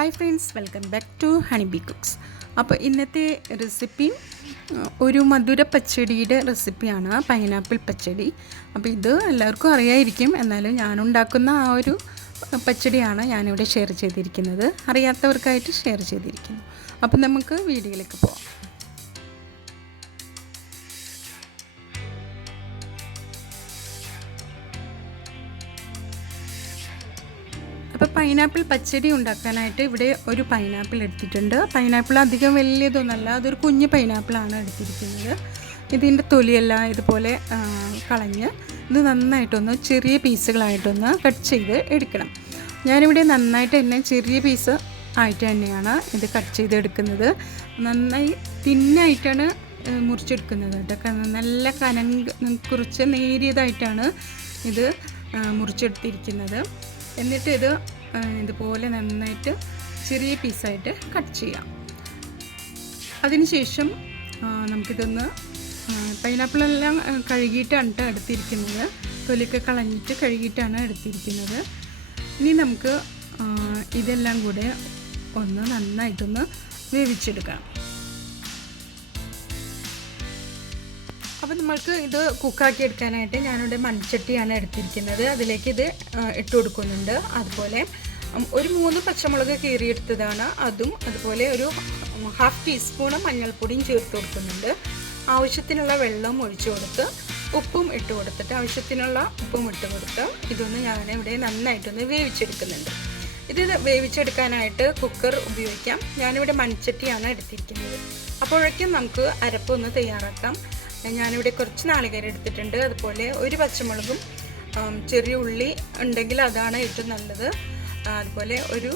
Hi friends, welcome back to Honey Bee Cooks. അപ്പോൾ ഇന്നത്തെ recipe ഒരു മധുര പച്ചടിയുടെ റെസിപ്പിയാണ്, പൈനാപ്പിൾ പച്ചടി. അപ്പോൾ ഇത് എല്ലാവർക്കും അറിയായിരിക്കും, എന്നാലും ഞാനുണ്ടാക്കുന്ന ആ ഒരു പച്ചടിയാണ് ഞാനിവിടെ ഷെയർ ചെയ്തിരിക്കുന്നത്. അറിയാത്തവർക്കായിട്ട് ഷെയർ ചെയ്തിരിക്കുന്നു. അപ്പോൾ നമുക്ക് വീഡിയോയിലേക്ക് പോകാം. അപ്പോൾ പൈനാപ്പിൾ പച്ചടി ഉണ്ടാക്കാനായിട്ട് ഇവിടെ ഒരു പൈനാപ്പിൾ എടുത്തിട്ടുണ്ട്. പൈനാപ്പിൾ അധികം വലിയതൊന്നുമല്ല, അതൊരു കുഞ്ഞ് പൈനാപ്പിളാണ് എടുത്തിരിക്കുന്നത്. ഇതിൻ്റെ തൊലിയെല്ലാം ഇതുപോലെ കളഞ്ഞ് ഇത് നന്നായിട്ടൊന്ന് ചെറിയ പീസുകളായിട്ടൊന്ന് കട്ട് ചെയ്ത് എടുക്കണം. ഞാനിവിടെ നന്നായിട്ട് തന്നെ ചെറിയ പീസ് ആയിട്ട് തന്നെയാണ് ഇത് കട്ട് ചെയ്തെടുക്കുന്നത്. നന്നായി തിന്നായിട്ടാണ് മുറിച്ചെടുക്കുന്നത് കേട്ടോ. നല്ല കുറച്ച് നേരിയതായിട്ടാണ് ഇത് മുറിച്ചെടുത്തിരിക്കുന്നത്. എന്നിട്ട് ഇത് ഇതുപോലെ നന്നായിട്ട് ചെറിയ പീസായിട്ട് കട്ട് ചെയ്യാം. അതിനുശേഷം നമുക്കിതൊന്ന് പൈനാപ്പിളെല്ലാം കഴുകിയിട്ടാണ് എടുത്തിരിക്കുന്നത്. തൊലിയൊക്കെ കളഞ്ഞിട്ട് കഴുകിയിട്ടാണ് എടുത്തിരിക്കുന്നത്. ഇനി നമുക്ക് ഇതെല്ലാം കൂടെ ഒന്ന് നന്നായിട്ടൊന്ന് വേവിച്ചെടുക്കാം. അപ്പോൾ നമ്മൾക്ക് ഇത് കുക്കാക്കി എടുക്കാനായിട്ട് ഞാനിവിടെ മൺചട്ടിയാണ് എടുത്തിരിക്കുന്നത്. അതിലേക്ക് ഇത് ഇട്ട് കൊടുക്കുന്നുണ്ട്. അതുപോലെ ഒരു 3 പച്ചമുളക് കീറിയെടുത്തതാണ്, അതും അതുപോലെ ഒരു 1/2 ടീസ്പൂൺ മഞ്ഞൾപ്പൊടിയും ചേർത്ത് കൊടുക്കുന്നുണ്ട്. ആവശ്യത്തിനുള്ള വെള്ളം ഒഴിച്ചു കൊടുത്ത് ഉപ്പും ഇട്ട് കൊടുത്തിട്ട് ആവശ്യത്തിനുള്ള ഉപ്പും ഇട്ട് കൊടുത്ത് ഇതൊന്ന് ഞാനിവിടെ നന്നായിട്ടൊന്ന് വേവിച്ചെടുക്കുന്നുണ്ട്. ഇത് വേവിച്ചെടുക്കാനായിട്ട് കുക്കർ ഉപയോഗിക്കാം. ഞാനിവിടെ മൺചട്ടിയാണ് എടുത്തിരിക്കുന്നത്. അപ്പോഴേക്കും നമുക്ക് അരപ്പൊന്ന് തയ്യാറാക്കാം. ഞാനിവിടെ കുറച്ച് നാളികേരം എടുത്തിട്ടുണ്ട്. അതുപോലെ ഒരു പച്ചമുളകും ചെറിയ ഉള്ളി ഉണ്ടെങ്കിൽ അതാണ് ഏറ്റവും നല്ലത്. അതുപോലെ ഒരു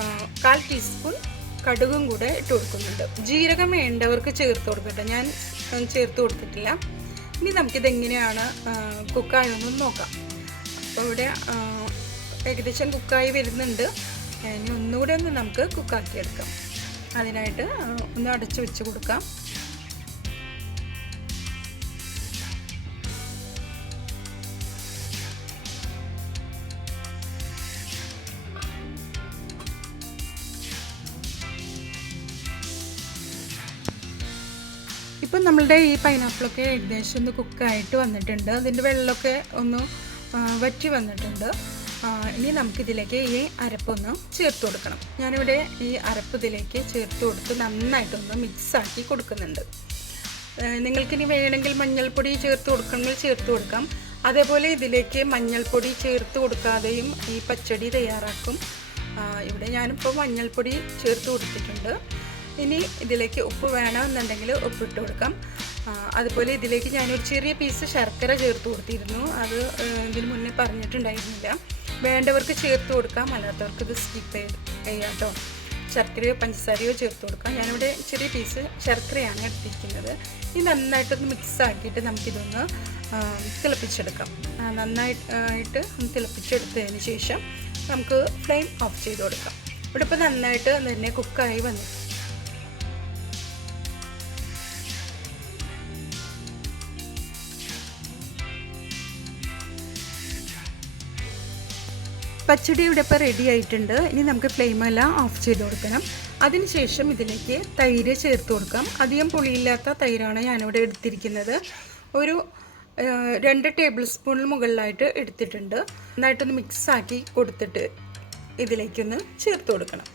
1/4 ടീസ്പൂൺ കടുകും കൂടെ ഇട്ട് കൊടുക്കുന്നുണ്ട്. ജീരകം വേണ്ടവർക്ക് ചേർത്ത് കൊടുക്കട്ടെ, ഞാൻ ചേർത്ത് കൊടുത്തിട്ടില്ല. ഇനി നമുക്കിതെങ്ങനെയാണ് കുക്കായൊന്നും നോക്കാം. അപ്പോൾ ഇവിടെ ഏകദേശം കുക്കായി വരുന്നുണ്ട്. ഇനി ഒന്നുകൂടെ ഒന്ന് നമുക്ക് കുക്കാക്കിയെടുക്കാം. അതിനായിട്ട് ഒന്ന് അടച്ചു വെച്ച് കൊടുക്കാം. ഇപ്പം നമ്മളുടെ ഈ പൈനാപ്പിളൊക്കെ ഏകദേശം ഒന്ന് കുക്കായിട്ട് വന്നിട്ടുണ്ട്. അതിൻ്റെ വെള്ളമൊക്കെ ഒന്ന് വറ്റി വന്നിട്ടുണ്ട്. ഇനി നമുക്കിതിലേക്ക് ഈ അരപ്പൊന്ന് ചേർത്ത് കൊടുക്കണം. ഞാനിവിടെ ഈ അരപ്പ് ഇതിലേക്ക് ചേർത്ത് കൊടുത്ത് നന്നായിട്ടൊന്ന് മിക്സാക്കി കൊടുക്കുന്നുണ്ട്. നിങ്ങൾക്കിനി വേണമെങ്കിൽ മഞ്ഞൾപ്പൊടി ചേർത്ത് കൊടുക്കണമെങ്കിൽ ചേർത്ത് കൊടുക്കാം. അതേപോലെ ഇതിലേക്ക് മഞ്ഞൾപ്പൊടി ചേർത്ത് കൊടുക്കാതെയും ഈ പച്ചടി തയ്യാറാക്കും. ഇവിടെ ഞാനിപ്പോൾ മഞ്ഞൾപ്പൊടി ചേർത്ത് കൊടുത്തിട്ടുണ്ട്. ഇനി ഇതിലേക്ക് ഉപ്പ് വേണമെന്നുണ്ടെങ്കിൽ ഉപ്പിട്ട് കൊടുക്കാം. അതുപോലെ ഇതിലേക്ക് ഞാനൊരു ചെറിയ പീസ് ശർക്കര ചേർത്ത് കൊടുത്തിരുന്നു. അത് ഇതിന് മുന്നേ പറഞ്ഞിട്ടുണ്ടായിരുന്നില്ല. വേണ്ടവർക്ക് ചേർത്ത് കൊടുക്കാം, അല്ലാത്തവർക്ക് ഇത് സ്കിപ്പ് ചെയ്യാം കേട്ടോ. ശർക്കരയോ പഞ്ചസാരയോ ചേർത്ത് കൊടുക്കാം. ഞാനിവിടെ ചെറിയ പീസ് ശർക്കരയാണ് എടുത്തിരിക്കുന്നത്. ഇത് നന്നായിട്ടൊന്ന് മിക്സ് ആക്കിയിട്ട് നമുക്കിതൊന്ന് തിളപ്പിച്ചെടുക്കാം. നന്നായിട്ട് ഒന്ന് തിളപ്പിച്ചെടുത്തതിന് ശേഷം നമുക്ക് ഫ്ലെയിം ഓഫ് ചെയ്ത് കൊടുക്കാം. ഇവിടെ ഇപ്പോൾ നന്നായിട്ട് തന്നെ കുക്കായി വന്നു. പച്ചടി ഇവിടെ ഇപ്പോൾ റെഡി ആയിട്ടുണ്ട്. ഇനി നമുക്ക് ഫ്ലെയിമെല്ലാം ഓഫ് ചെയ്ത് കൊടുക്കണം. അതിനുശേഷം ഇതിലേക്ക് തൈര് ചേർത്ത് കൊടുക്കാം. അധികം പുളിയില്ലാത്ത തൈരാണ് ഞാനിവിടെ എടുത്തിരിക്കുന്നത്. ഒരു 2 ടേബിൾ സ്പൂണിന് മുകളിലായിട്ട് എടുത്തിട്ടുണ്ട്. നന്നായിട്ടൊന്ന് മിക്സാക്കി കൊടുത്തിട്ട് ഇതിലേക്കൊന്ന് ചേർത്ത് കൊടുക്കണം.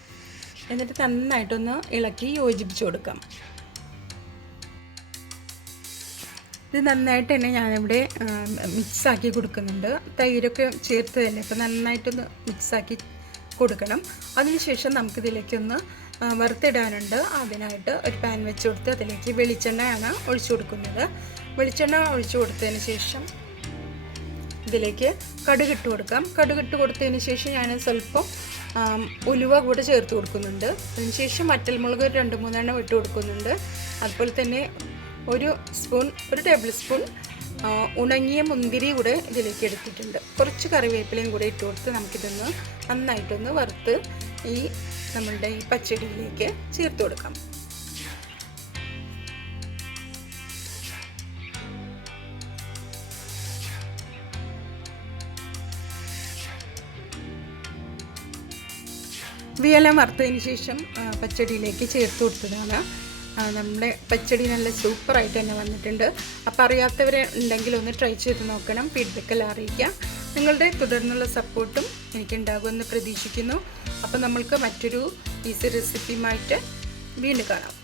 എന്നിട്ട് നന്നായിട്ടൊന്ന് ഇളക്കി യോജിപ്പിച്ച് കൊടുക്കാം. ഇത് നന്നായിട്ട് തന്നെ ഞാനിവിടെ മിക്സാക്കി കൊടുക്കുന്നുണ്ട്. തൈരൊക്കെ ചേർത്ത് തന്നെ ഇപ്പോൾ നന്നായിട്ടൊന്ന് മിക്സാക്കി കൊടുക്കണം. അതിനുശേഷം നമുക്കിതിലേക്കൊന്ന് വറുത്തിടാനുണ്ട്. അതിനായിട്ട് ഒരു പാൻ വെച്ച് കൊടുത്ത് അതിലേക്ക് വെളിച്ചെണ്ണയാണ് ഒഴിച്ചു കൊടുക്കുന്നത്. വെളിച്ചെണ്ണ ഒഴിച്ചു കൊടുത്തതിന് ശേഷം ഇതിലേക്ക് കടുകിട്ട് കൊടുക്കാം. കടുകിട്ട് കൊടുത്തതിന് ശേഷം ഞാൻ സ്വല്പം ഉലുവ കൂടെ ചേർത്ത് കൊടുക്കുന്നുണ്ട്. അതിനുശേഷം വറ്റൽമുളക് 2-3 എണ്ണം ഇട്ട് കൊടുക്കുന്നുണ്ട്. അതുപോലെ തന്നെ ഒരു ടേബിൾ സ്പൂൺ ഉണങ്ങിയ മുന്തിരി കൂടെ ഇതിലേക്ക് എടുത്തിട്ടുണ്ട്. കുറച്ച് കറിവേപ്പിലയും കൂടെ ഇട്ട് കൊടുത്ത് നമുക്കിതൊന്ന് നന്നായിട്ടൊന്ന് വറുത്ത് നമ്മളുടെ ഈ പച്ചടിയിലേക്ക് ചേർത്ത് കൊടുക്കാം. ഇവയെല്ലാം വറുത്തതിന് ശേഷം പച്ചടിയിലേക്ക് ചേർത്ത് കൊടുത്തതാണ്. നമ്മുടെ പച്ചടി നല്ല സൂപ്പറായിട്ട് തന്നെ വന്നിട്ടുണ്ട്. അപ്പോൾ അറിയാത്തവരെ ഉണ്ടെങ്കിൽ ഒന്ന് ട്രൈ ചെയ്ത് നോക്കണം. ഫീഡ്ബാക്കെല്ലാം അറിയിക്കുക. നിങ്ങളുടെ തുടർന്നുള്ള സപ്പോർട്ടും എനിക്കുണ്ടാകുമെന്ന് പ്രതീക്ഷിക്കുന്നു. അപ്പോൾ നമ്മൾക്ക് മറ്റൊരു ഈസി റെസിപ്പിയുമായിട്ട് വീണ്ടും കാണാം.